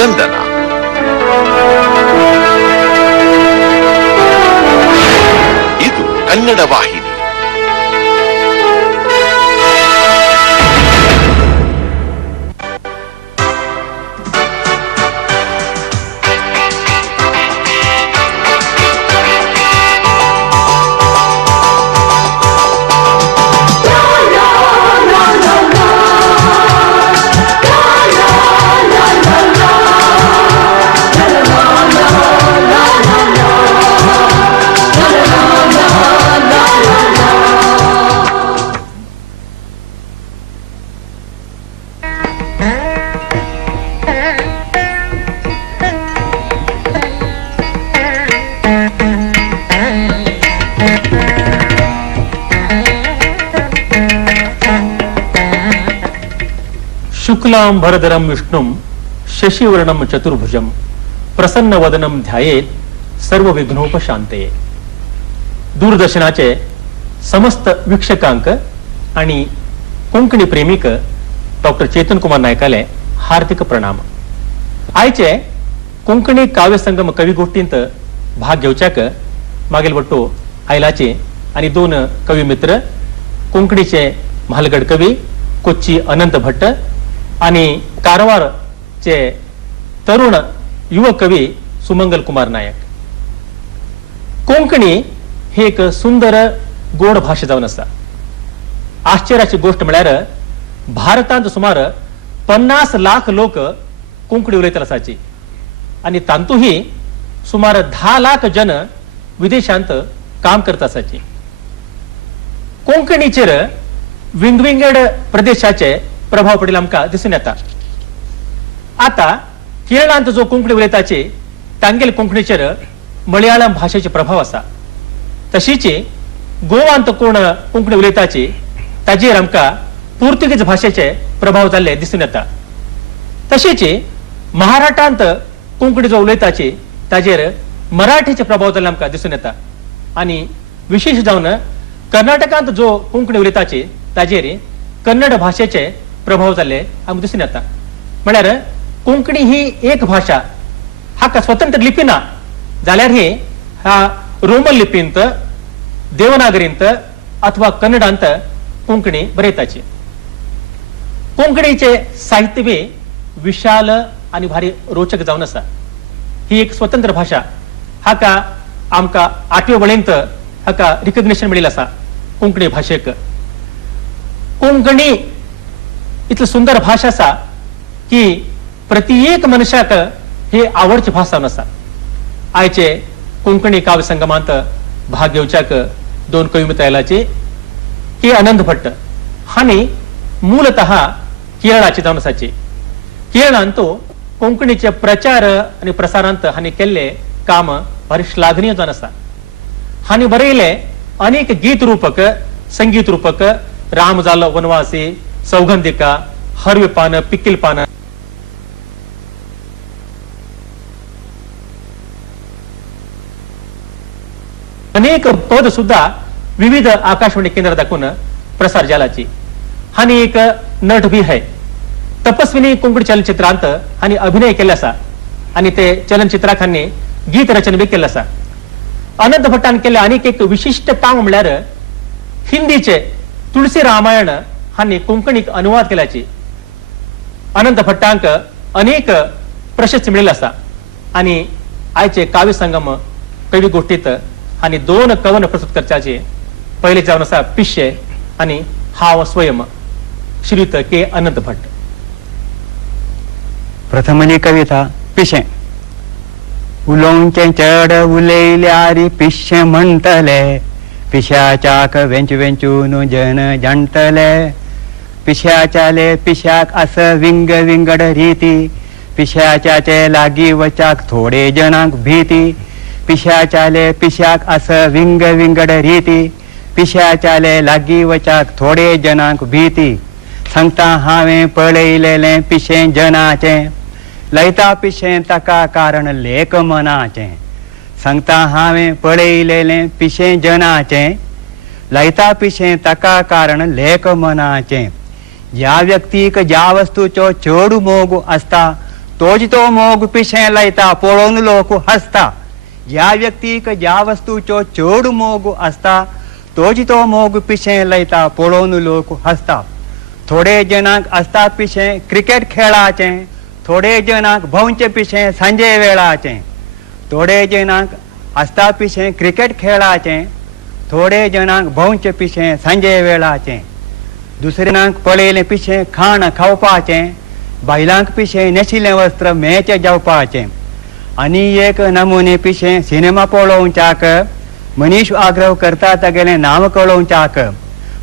ಚಂದನ. ಇದು ಕನ್ನಡ ವಾಹಿನಿ. शुक्लां भरधरं विष्णुं शशिवर्णं चतुर्भुजं प्रसन्नवदनं ध्यायेत् सर्वविघ्नोपशांतये. दूरदर्शनाचे समस्त वीक्षकांक आणि कोंकणी प्रेमीक डॉक्टर चेतन कुमार नायकाले हार्दिक प्रणाम. आयचे कोंकणी काव्य संगम कवी गोष्टींत भाग घेवच्याक मागील वट्टो आयलाचे आणि दोन कवी मित्र कोंकणीचे म्हालगड कवी कोच्ची अनंत भट्ट आणि कारवारचे तरुण युवक कवी सुमंगल कुमार नायक. कोंकणी ही एक सुंदर गोड भाषा जावन आसा. आश्चर्याची गोष्ट म्हळ्यार भारतांत सुमार 50 लाख लोक कोंकणी उलयतात आसाची आणि तांतूही सुमार 10 लाख जन विदेशांत काम करता आसाची. कोंकणीचेर विंगविंगड प्रदेशाचे प्रभाव पडेल आमकां दिसून येता. आता केरळांत जो कोंकणी उलयताचे तांगेल कोंकणीचेर मलयाळम भाषेचे प्रभाव आसा. तशीच गोवांत कोण कोंकणी उलयताचे ताजेर आमकां पोर्तुगीज भाषेचे प्रभाव जाल्ले दिसून येता. तशीच महाराष्ट्रांत कोंकणी जो उलयताचे ताजेर मराठीचे प्रभाव जाल्ले आमकां दिसून येता. आणि विशेष जावन कर्नाटकांत जो कोंकणी उलयताचे ताजेर कन्नड भाषेचे प्रभाव जाल्ले आमकां दिसून येता. म्हळ्यार कोंकणी ही एक भाषा, हाका स्वतंत्र लिपी ना जाल्यार ही हा रोमन लिपींत, देवनागरींत अथवा कन्नडांत कोंकणी बरयताची. कोंकणीचे साहित्य बी विशाल आणि भारी रोचक जावन आसा. ही एक स्वतंत्र भाषा, हाका आमकां 8वे वळेंत हाका रिकग्निशन मेळिल्लें आसा. कोंकणी भाषेक कोंकणी इतली सुंदर भाषा आसा की प्रत्येक मनशाक हे आवडची भाषा आसा. आयचे कोंकणी काव्य संगमांत भाग घेवच्याक दोन कवी मित्र आयलाचे के आनंद भट्ट हांणी मूलतः केरळाचे जावन आसाचे. केरळांत तो कोंकणीचे प्रचार आणि प्रसारांत हांणी केल्ले काम भारी श्लाघनीय जावन आसा. हांणी बरयले अनेक गीत रूपक, संगीत रूपक, राम जालो वनवासी, सौगंधिका, हरवे पान, पिकिल पान, अनेक पद सुद्धा विविध आकाशवाणी केंद्र दाखवून प्रसार जालाची. हानी एक नट भी है. तपस्विनी कोंकणी चलचित्रांत हानी अभिनय केला आसा आणि ते चलचित्राक हानी गीत रचना बी केला आसा. अनंत भट्टान केले अनेक एक विशिष्ट काम म्हळ्यार हिंदीचे तुळशी रामायण हानी कोंकणीक अनुवाद केल्याची. अनंत भट्टांक अनेक प्रशस्ती मिळेल आसा आणि आयचे काव्य संगम कवी गोष्टीत आणि दोन कवन प्रस्तुत करच्याचे. पहिले जावन आसा पिशे आणि हाव स्वयं श्रीयुत के अनंत भट्ट. प्रथमली कविता पिशे. उलोंचे चढ उलयल्यारी पिशे म्हणटले, पिश्याच्याक वेंचू वेंचून जन जाणटले. पिश्याच्याले पिश्याक अस विंग विंगड रीती, पिश्याच्याचे लागी वचाक थोडे जनांक भीती. पिश्याच्याले पिश्याक अस विंग विंगड रीती, पिश्याच्याले लागी वचाक थोडे जनांक भीती. सांगता हांवें पळयलेले पिशे जनाचे, लयता पिशे ताका कारण लेख मनाचे. सांगता हांवें पळयलेले पिशे जनाचे, लयता पिशे ताका कारण लेख मनाचे. ज्या व्यक्तीक ज्या वस्तूचो चड मोग आसता तोच तो मोग पिशे लायता पळोवन लोक हसता. ज्या व्यक्तीक ज्या वस्तूचो चड मोग असता तोच तो मोग पिशे लायता पळोवन लोक हसता. थोडे जनांक असता पिशे क्रिकेट खेळाचे, थोडे जनांक भोंवचे पिशे सांजे वेळाचे. थोडे जनांक असता पिशे क्रिकेट खेळाचे, थोडे जनांक भोंवचे पिशे सांजे वेळाचे. दुसऱ्यांक पळयले पिशे खाण खावपाचे, बायलांक पिशे नेशिल्ले वस्त्र मेचे जावपाचे. आनी एक नमुने पिशे सिनेमा पळोवच्याक मनीस आग्रह करता तागेले नांव कळोवच्याक.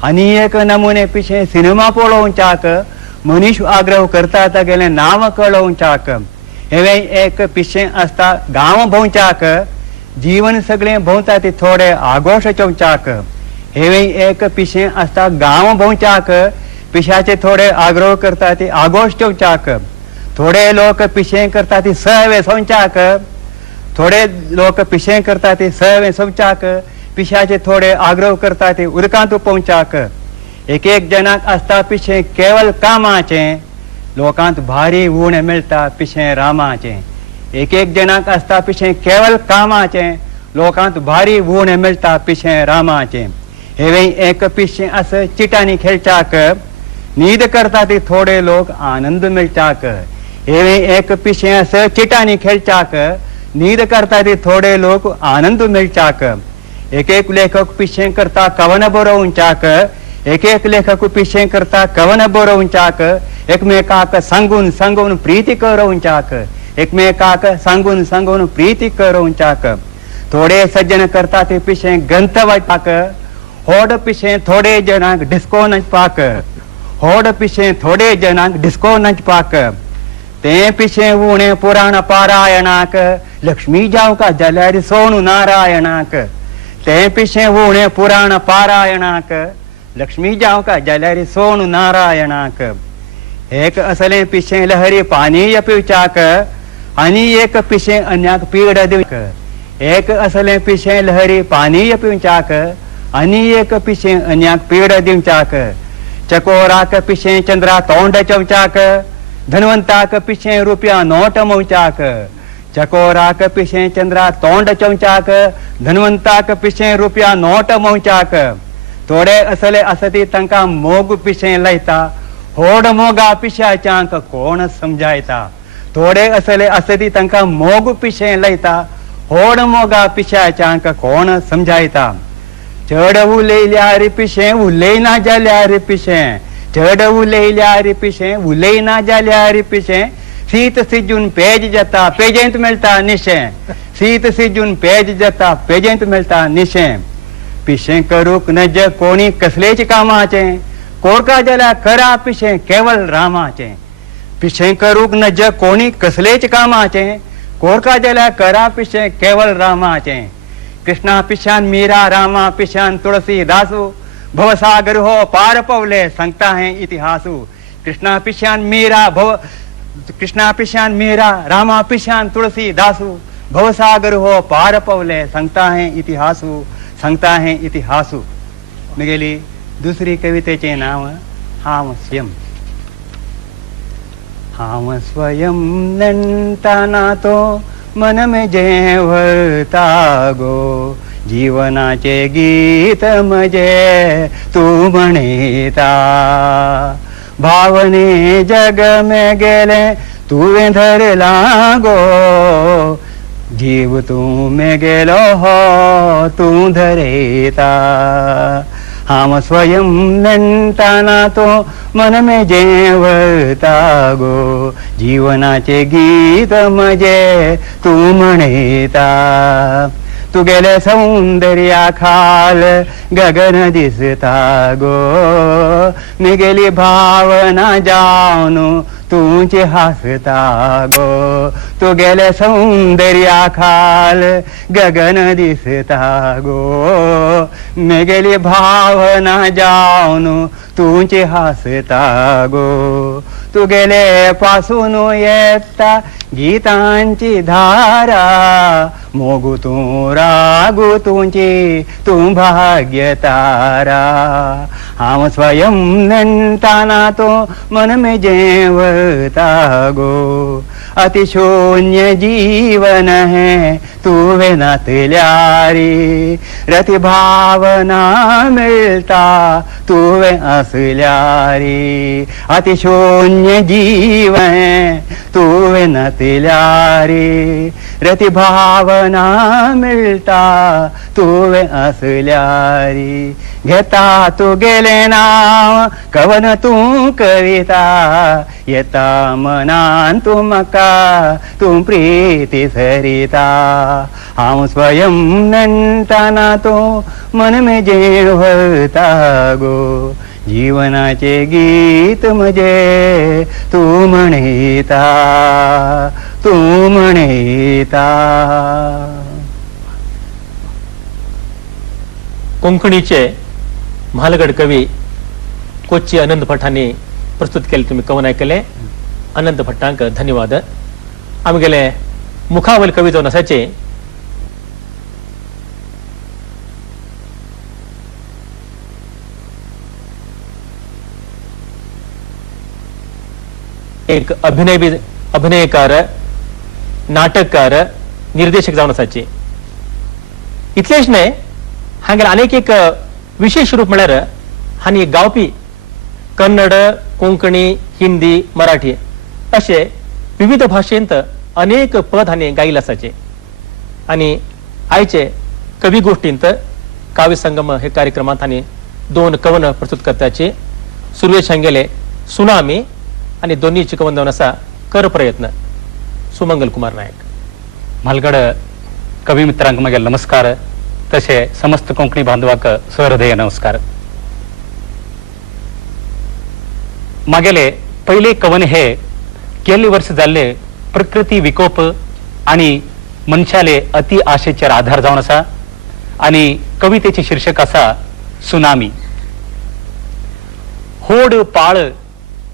आनी एक नमुने पिशे सिनेमा पळोवच्याक मनीस आग्रह करता तागेले नांव कळोवच्याक. हेवे एक पिशे असता गांव भोंवच्याक, जीवन सगळें भोंवता ते थोडे आगोश चोवच्याक. हेवे एक पिशे असता गांव भोंवच्याक, पिशाचे थोडे आग्रह करता ते आगोश चोवच्याक. थोडे लोक पिशे करता ती सवे सोंच्याक, थोडे लोक पिशे करता ते सवे सोंच्याक. पिशाचे थोडे आग्रह करता ते उदकांत पोवच्याक. एक जनाक असता पिशे केवळ कामाचे, लोकांत भारी उण मेळटा पिशे रामाचे. एक जनाक असता पिशे केवळ कामाचे, लोकांत भारी उण मेळटा पिशे रामाचे. हेवे एक पिशे अस चिटांनी खेळच्याक, न्हीद करता ते थोडे लोक आनंद मेळच्याक. हेवे एक पिशे अस चिटांनी खेळच्याक, न्हीद करता ते थोडे लोक आनंद मेळच्याक. एक लेखक पिशे करता कवन बरोवच्याक, एक लेखक पिशे करता कवन बरोवच्याक. एकमेकाक सांगून सांगून प्रीती करोवच्याक, एकमेकाक सांगून सांगून प्रीती करोवच्याक. थोडे सज्जन करता ते पिशे ग्रंथ वाचपाक, होड पिशे थोडे जनांक डिस्को नाचपाक. होड पिशे थोडे जनांक डिस्को नाचपाक. ते पिशे उणे पुराण पारायणाक, लक्ष्मी जावका जाल्यार सोनू नारायणाक. ते पिशे उणे पुराण पारायणाक, लक्ष्मी जावका जाल्यार सोनू नारायणाक. एक असले पिशे लहरी पानीय पिवच्याक, आनी एक पिशे अन्याक पीड दिवच्याक. एक असले पिशे लहरी पानीय पिवच्याक, आनी एक पिशे अन्याक पीड दिवच्याक. चकोराक पिशे चंद्रा तोंड चोवच्याक, धनवंताक पिशे रुपया नोट मोवच्याक. चकोराक पिशे चंद्रा तोंड चोवच्याक, धनवंताक पिशे रुपया नोट मोवच्याक. थोडे असले असती तांकां मोग पिशे लायता, होड मोगा पिशाच्यांक कोण समजायता. थोडे असले असती तांकां मोग पिशे लायता, होड मोगा पिशाच्यांक कोण समजायता. चड उलयल्यार पिशे उलयना जाल्यार पिशे, चड उलयल्यार पिशे उलयना जाल्यार पिशे. शीत सिजून पेज जाता पेजेंत मेळटा निशे, शीत सिजून पेज जाता पेजेंत मेळटा निशे. पिशे करूक नज कोणी कसलेच कामाचे, कोरका जाल्यार करा पिशे केवळ रामाचे. पिशे करूक नज कोणी कसलेच कामाचे, कोरका जाल्यार करा पिशे केवळ रामाचे. कृष्णा पिशान मीरा, रामा पिशान तुळसी दासू, भवसागर हो पार पवले सांगता है इतिहासू. कृष्णा पिशान मीरा कृष्णा पिशान मीरा, रामा पिशान तुळसी दासू, भवसागर हो पार पवले सांगता है इतिहासू, सांगता है इतिहासू. मुगेली दुसरी कवितेचे नाव हांव स्वयं. हांव स्वयं नंताना तो मन में जे वळता गो, जीवनाचे गीत मजे तू म्हणेता. भावने जग में गेले तुवें धरला गो, जीव तू में गेलो हो तू धरेता. हांव स्वयं नंताना तो मन में जे वळता गो, जीवनाचे गीत मजे तू म्हणेता. तुगेले सौंदर्या खाल गगन दिसता गो, मुगेली भावना जावन तुझे हसता गो. तुगेले सौंदर्या खाल गगन दिसता गो, मुगेली भावना जावन तुझे हसता गो. तुगेले पासून येता गीतांची धारा मोगू तू रागू तुझी तू भाग्य तारा हम स्वयं नंताना तो मन में जेवता गो अतिशून्य जीवन है तू वे नातल्यारी रति भावना मिळता तू वे असल्यारी अतिशून्य जीवन है तू वे नातल्यारी रति भावना मिळता तू वे असल्यारी घेता तू गेले नाव कवन तू कविता येता मनान तू मका तू प्रीती सरिता हम स्वयं नंताना तो मन में जेवता गो जीवनाचे गीत मजे तू म्हणेता तू म्हणेता. कोंकणीचे म्हालगड कवी कोच्ची आनंद भटांनी प्रस्तुत केले. तुम्ही कवन ऐकले. आनंद भट्टांक धन्यवाद. आमगेले मुखावल कवी जावन आसाचे एक अभिनयकार नाटककार निर्देशक जावन आसाचे. इतलेच न्हय हांगेले अनेक एक विशेष रूप म्हळ्यार हांणी गावपी कन्नड कोंकणी हिंदी मराठी असे विविध भाषेंत अनेक पद हांणी गायिल्ले आसाचे. आनी आयचे कवी गोष्टींत काव्य संगम हे कार्यक्रमात हांणी 2 कवन प्रस्तुत करताचे. सुरवेश हांगेले सुनामी आणि दोन्हीचे कवन जावन आसा कर प्रयत्न. सुमंगल कुमार नायक. म्हालगड कवी मित्रांक मागेल नमस्कार. तसे समस्त कोंकणी बांधवाक सहृदय नमस्कार. मागेले पहिले कवन हे गेल्ले वर्ष जाल्ले प्रकृती विकोप आणि मनशाले अति आशेचेर आधार जावन आसा. आणि कवितेचे शीर्षक आसा सुनामी. होड पाळ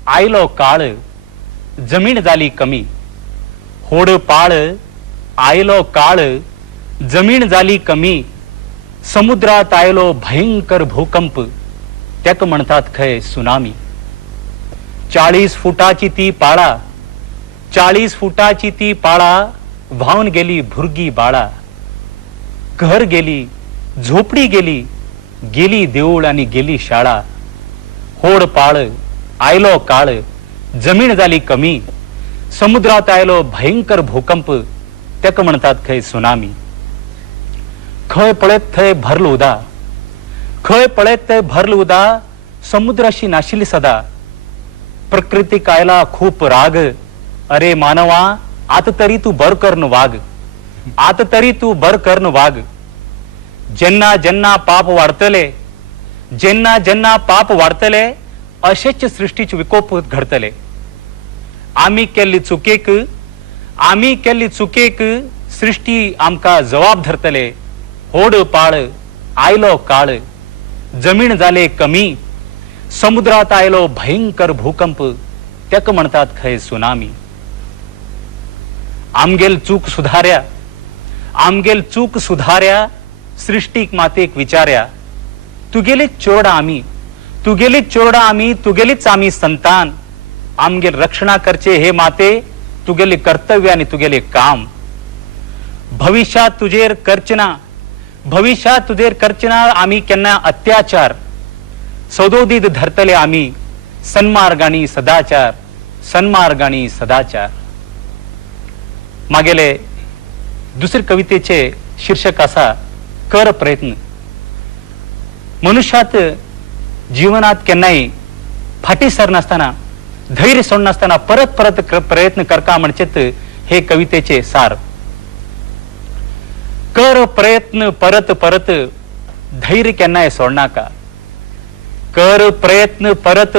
आयलो काळ जमीन जाली कमी. होड पाळ आयलो काळ जमीन जाली कमी. समुद्रात आयलो भयंकर भूकंप त्याक म्हणतात खय सुनामी. 40 फुटाची ती पाळा 40 फुटाची ती पाळा व्हावून गेली भुरगी बाळा. घर गेली झोपडी गेली गेली देऊळ आणि गेली शाळा. होड पाळ आयलो काळ जमीन झाली कमी. समुद्रात आयलो भयंकर भूकंप त्याक म्हणतात खय सुनामी. खय पळत थंय भरल उदा खय पळत थंय भरल उदा. समुद्राशी नाशिली सदा. प्रकृतीक आयला खूप राग. अरे मानवा आत तरी तू बर कर्ण वाग. आत तरी तू बर कर्ण वाग. जेन्ना जेन्ना पाप वाढतले जेन्ना जेन्ना पाप वाढतले अशेच सृष्टीचे विकोप घडतले. आम्ही केल्ली चुकेक सृष्टी आमका जबाब धरतले. होड पाळ आयलो काळ जमीन जाले कमी. समुद्रात आयलो भयंकर भूकंप त्याक म्हणतात खय सुनामी. आमगेल चूक सुधार्या सृष्टीक मातेक विचार्या. तुगेलीच चोरडा आम्ही तुगेलीच आम्ही संतान. आमगेल रक्षणा करचे हे माते तुगेले कर्तव्य आणि तुगेले काम. भविष्यात तुझेर करचना आम्ही केन्ना अत्याचार. सदोदित धरतले आम्ही सन्मार्गाणी सदाचार. मागेले दुसरे कवितेचे शीर्षक असा कर प्रयत्न. मनुष्यात जीवनात केन्नाय फाटी सर नसताना धैर्य सोड नसताना परत प्रयत्न करका म्हणचेत हे कवितेचे सार. कर प्रयत्न परत धैर्य केन्नाय सोडनाका. कर प्रयत्न परत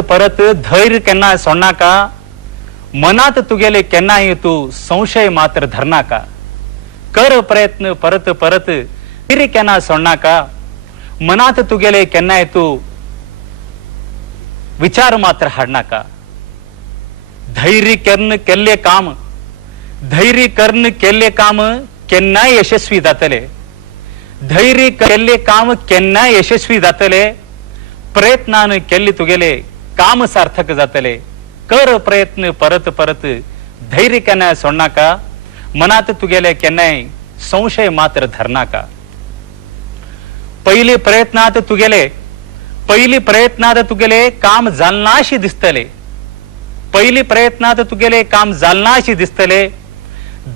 धैर्य केन्नाय सोडनाका. मनात तुगेले केन्नाय तू संशय मात्र धरनाका. कर प्रयत्न परत धैर्य केन्ना सोडनाका. मनात तुगेले केन्नाय तू विचार मात्र हाडनाका. धैर्य केल्ले काम धैर्य कर्ण केले काम केन्ना यशस्वी जातले. धैर्य केले काम केन्ना यशस्वी जातले. प्रयत्नान केले तुगेले काम सार्थक जातले. कर प्रयत्न परत परत धैर्य केन्ना सोडनाका. मनात तुगेले केन्नाय संशय मात्र धरनाका. पहिली प्रयत्नात तुगेले काम जालनाशी दिसतले. पहिली प्रयत्नात तुगेले काम जालनाशी दिसतले.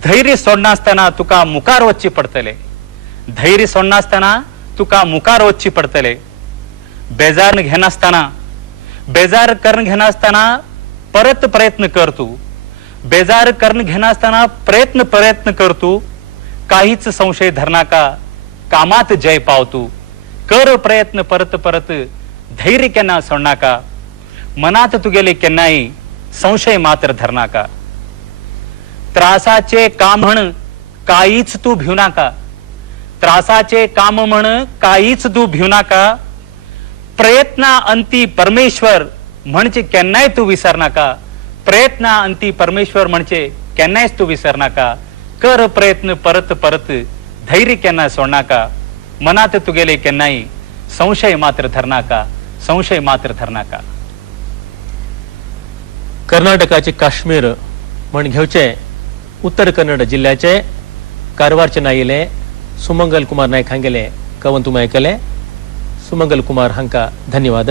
धैर्य सोडनासतना तुका मुखार वच्ची पडतले. धैर्य सोडनासतना तुका मुखार वच्ची पडतले. बेजार करून घेनासतना परत प्रयत्न कर तू. बेजार करून घेनासतना प्रयत्न कर तू. काहीच संशय धरनाका. कामात जय पावतू. कर प्रयत्न परत परत धैर्य केन्ना सोडनाका. मनात तुगेले केन्नाय संशय मात्र धरनाका. त्रासाचे काम म्हण काहीच तू भिवू नाका. त्रासाचे काम म्हण काहीच तू भिवू नाका. प्रयत्ना अंती परमेश्वर म्हणजे केन्नाय तू विसर नाका. प्रयत्ना अंती परमेश्वर म्हणजे केन्नायच तू विसर नाका. कर प्रयत्न परत परत धैर्य केन्ना सोडनाका. मनात तुगेले केन्नाय संशय मात्र धरनाका. संशय मात्र धरनाका. कर्नाटकाचे काश्मीर म्हण घेवचे उत्तर कन्नड जिल्ह्याचे कारवारचे नायिले सुमंगल कुमार नायक हांगेले कवन तुमी आयकले. सुमंगल कुमार हांका धन्यवाद.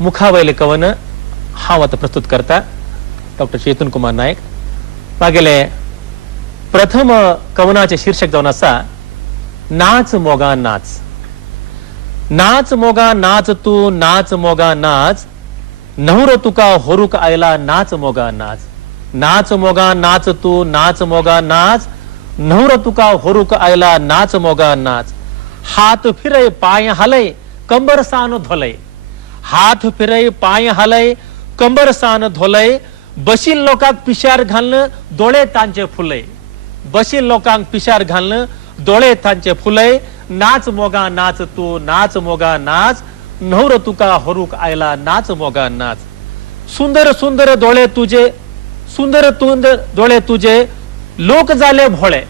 मुखावयले कवन हांव आतां प्रस्तुत करता. डॉक्टर चेतन कुमार नायक. मागेले प्रथम कवनाचे शीर्षक जावन आसा नाच मोगा नाच. नाच मोगा नाच तू नाच मोगा नाच. नवरो तुका होरूक आयला नाच मोगा नाच. नाच मोगा नाच तू नाच मोगा नाच. नवरो तुका होरूक आयला नाच मोगा नाच. हात फिरय पाय हलय कंबर सान धोलय. हात फिरय पाय हलय कंबर सान धोलय. बशील लोकांक पिशार घालणं डोळे तांचे फुलय. बशील लोकांक पिशार घालणं डोळे तांचे फुलय. नाच मोगा नाच तू नाच मोगा नाच. नवरो तुका होरूक आयला नाच मोगा नाच. सुंदर सुंदर डोळे तुझे सुंदर सुंदर डोळे तुझे लोक झाले भोळे.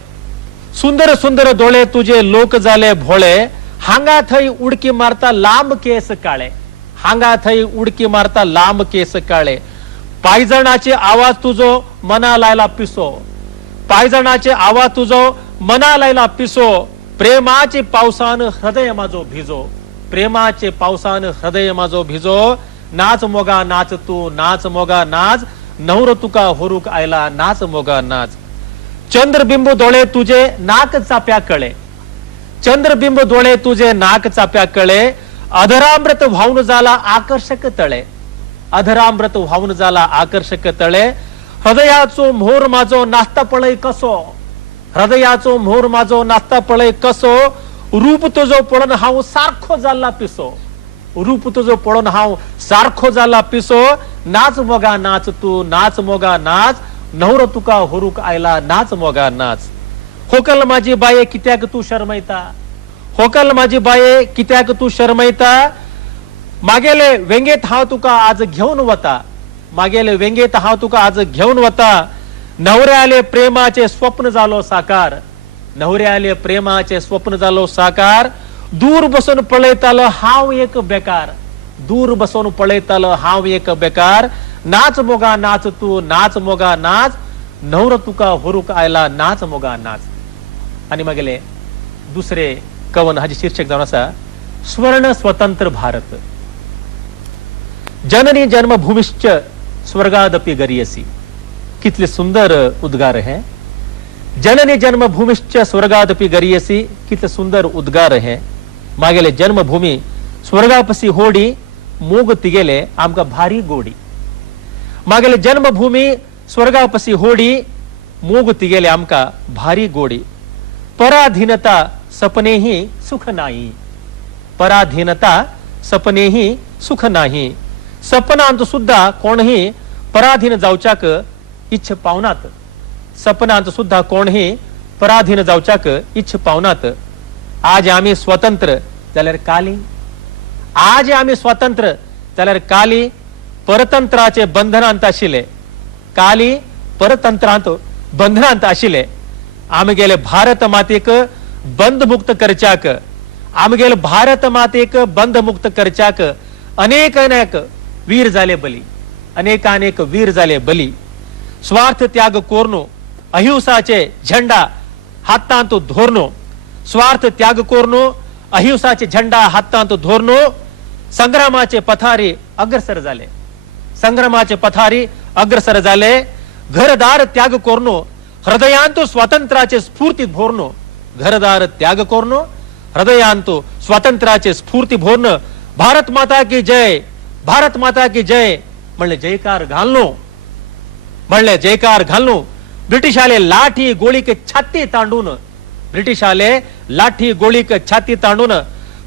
सुंदर सुंदर डोळे तुझे लोक झाले भोळे. हांगा थई उडकी मारता लांब केस काळे. हांगा थई उडकी मारता लांब केस काळे. पायजणाचे आवाज तुझो मना लायला पिसो. पायजणाचे आवाज तुझो मना लायला पिसो. प्रेमाचे पावसान हृदय माझो भिजो. प्रेमाचे पावसान हृदय माझो भिजो. नाच मोगा नाच तू नाच मोगा नाच. नवरो तुका होरूक आयला नाच मोगा नाच. चंद्रबिंब डोळे तुझे नाक चाप्या कळे. चंद्रबिंब डोळे तुझे नाक चाप्या कळे. अधरामृत व्हावून झाला आकर्षक तळे. अधरामृत व्हावून झाला आकर्षक तळे. हृदयाचो मोहर माझो नाचता पळय कसो. हृदयाचो मोहर माझो नाचता पळय कसो. रूप तुझो पळून हांव सारखो जाल्ला पिसो. रूप तुझो पळून हांव सारखो जाल्ला पिसो. नाच मोगा नाच तू नाच मोगा नाच. नवरो तुका होरूक आयला नाच मोगा नाच. होकल माझी बाये कित्याक तू शरमयता. होकल माझी बाये कित्याक तू शरमयता. मागेले वेंगेत हांव तुका आज घेऊन वता. मागेले वेंगेत हांव तुका आज घेऊन वता. नवऱ्याले प्रेमाचे स्वप्न जालो साकार. नवऱ्याले प्रेमाचे स्वप्न जालो साकार. दूर बसून पळयतालो हांव एक बेकार. दूर बसून पळयतालो हांव एक बेकार. नाच मोगा नाच तू नाच मोगा नाच. नवरो तुका होरूक आयला नाच मोगा नाच. आणि मागेले दुसरे कवन हाचे शीर्षक जावन आसा स्वर्ण स्वतंत्र भारत. जननी जन्मभूमिश्च स्वर्गादपि गरीयसी. कितले सुंदर उद्गार है. जननी जन्मभूमिश्च स्वर्गादपि गरीयसी. कितले सुंदर उद्गार है. मागेले जन्मभूमी स्वर्गापसी होडी मोग तिगेले आमका भारी गोडी. मागेले जन्मभूमी स्वर्गापसी होडी मोग तिगेले आमका भारी गोडी. पराधीनता सपनेही सुख नाही. पराधीनता सपनेही सुख नाही. सपनांत सुद्धा कोणही पराधीन जावच्याक इच्छ पावनात. सपनांत सुद्धा कोणही पराधीन जावच्याक इच्छ पावनात. आज आम्ही स्वतंत्र जाल्यार काली. आज आम्ही स्वतंत्र जाल्यार काली परतंत्राचे बंधनांत आशिल्ले. काली परतंत्रांत बंधनांत आशिले आमगेले भारत मातेक बंधमुक्त करच्याक आमगेले भारत मातेक बंधमुक्त करच्याक अनेक अनेक वीर झाले बली अनेकानेक वीर झाले बली स्वार्थ त्याग कोरनो अहिंसाचे झेंडा हातांत धोरनो स्वार्थ त्याग कोरनो अहिंसाचे झेंडा हातांत धोरनो संग्रामाचे पथारी अग्रसर झाले संग्रामाचे पथारी अग्रसर झाले घरदार त्याग कोरनो हृदयांत स्वातंत्र्याचे स्फूर्ती भोरनो घरदार त्याग कोरनो हृदयांत स्वातंत्र्याचे स्फूर्ती भोरनो भारत माता की जय भारत माता की जय म्हणले जयकार घालनो म्हणले जयकार घालनो ब्रिटिशाले लाठी गोळी के छाती तांडून ब्रिटिशाले लाठी गोळी के छाती तांडून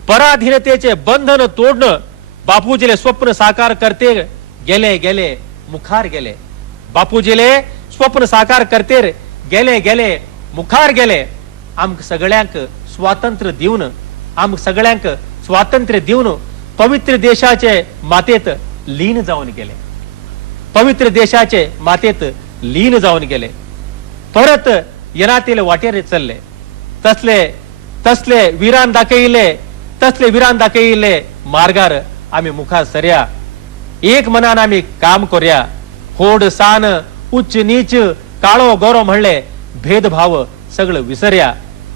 पराधीनतेचे बंधन तोडणं बापूजीले स्वप्न साकार करते गेले गेले मुखार गेले बापूजीले स्वप्न साकार करते गेले गेले मुखार गेले आमक सगळ्यांक स्वातंत्र्य देऊन आमक सगळ्यांक स्वातंत्र्य देऊन पवित्र देशाचे मातेत लीन जाऊन गेले पवित्र देशाचे मातेत लीन जाऊन गेले परत येणातील वाटेर चलले तसले तसले वीरान दाखयिले मार्गार आम्ही मुखार सरया एक मनान आम्ही काम करूया होड सान उच्च नीच काळो गौरव म्हणले भेदभाव सगळं विसरया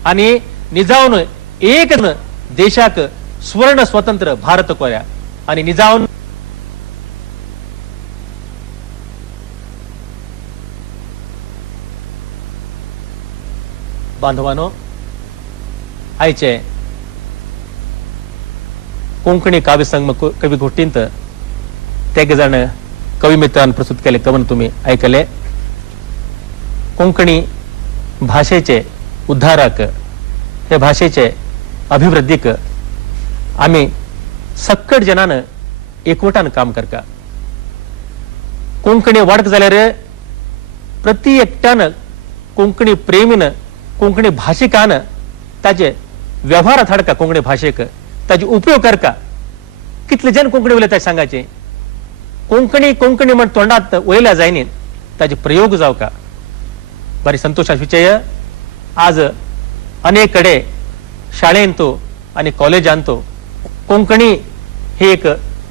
आणि निजावून एक देशाक स्वर्ण स्वतंत्र भारत करूया आणि निजावून बांधवानो आयचे कोंकणी काव्य संगम कवी गोष्टींत तेग जण कवी मित्रांन प्रस्तुत केले कवन तुम्ही ऐकले कोंकणी भाषेचे उद्धारक हे भाषेचे अभिवृद्धीक आम्ही सक्कट जनान एकवटान काम करका कोंकणी वाडक जाल्यार प्रति एकट्यान कोंकणी प्रेमीन कोंकणी भाषिकान ताजे व्यवहारात हाडका कोंकणी भाषेक ताजे उपयोग करका कितले जन कोंकणी उलयता सांगाचे कोंकणी कोंकणी म्हण तोंडात वयल्या जायनी ताजे प्रयोग जावका बरी संतोषाचा विषय आज अनेक कडे शाळेंतो आणि कॉलेजांतो कोंकणी हे एक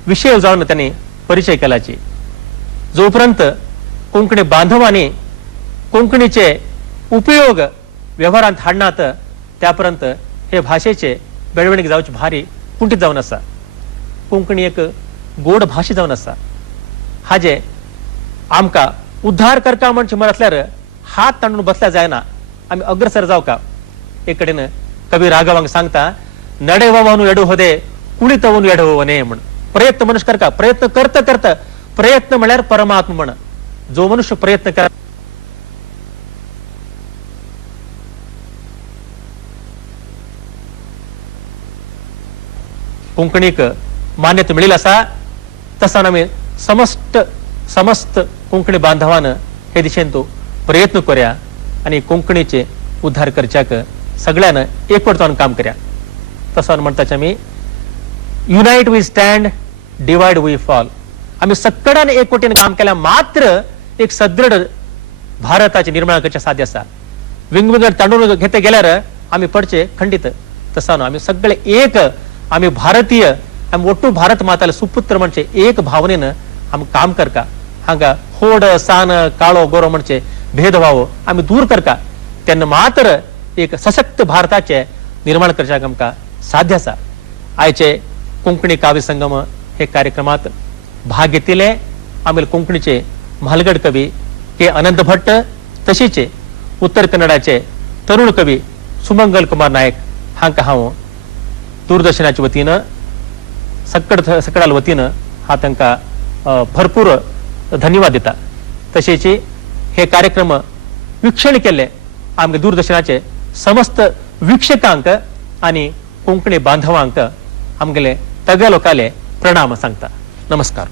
विषय जाऊन त्यांनी परिचय केलाची जोपर्यंत कोंकणी बांधवांनी कोंकणीचे उपयोग व्यवहारात हाडनात त्यापर्यंत हे भाषेचे बेळवणीक जावची भारी कुंठीत जावन आसा कोंकणी एक गोड भाषा जावन आसा हाजे आमका उद्धार करका म्हणजे म्हणल्यार हात तांडून बसल्या जायना आम्ही अग्रसर जावका एक कडेन कवी राघवांक सांगता नडेववनु एडू होदे कुळितवनु एडवने म्हण प्रयत्न मनुष्य करका प्रयत्न करता करता प्रयत्न म्हळ्यार परमात्मा म्हण जो मनुष्य प्रयत्न कर कोंकणीक मान्यता मिळेल असा तसा आम्ही समस्त कोंकणी बांधवान हे दिशेन तो प्रयत्न करूया आणि कोंकणीचे उद्धार करच्याक सगळ्यान एकवट जाऊन काम करूया तसा म्हणताच आम्ही unite we stand divide we fall आम्ही सक्कडान एकवटीने काम केल्या मात्र एक सदृढ भारताचे निर्माण करचे साध्य असा विंगविंगड तांडून घेते गेल्यार आम्ही पडचे खंडित तसा आम्ही सगळे एक आम्ही भारतीय आम्ही ओट्टू भारत माताला सुपुत्र म्हणजे एक भावनेनं आम्ही काम करका हांगा होड सान काळो गोरो म्हणजे भेदभाव आम्ही दूर करका त्यांना मात्र एक सशक्त भारताचे निर्माण करच्याक आमका साध्य असा आयचे कोंकणी काव्य संगम हे कार्यक्रमात भाग घेतिले आम्ही कोंकणीचे म्हालगड कवी के अनंत भट्ट तशीचे उत्तर कन्नडाचे तरुण कवी सुमंगल कुमार नायक हांका हांव दूरदर्शनाच्या वतीनं सकडाल वतीनं हा तांका भरपूर धन्यवाद दिता तशेंच हे कार्यक्रम वीक्षण केले आमगे दूरदर्शनाचे समस्त वीक्षकांक आणि कोंकणी बांधवांक आमगेले तग्या लोकाले प्रणाम सांगता नमस्कार.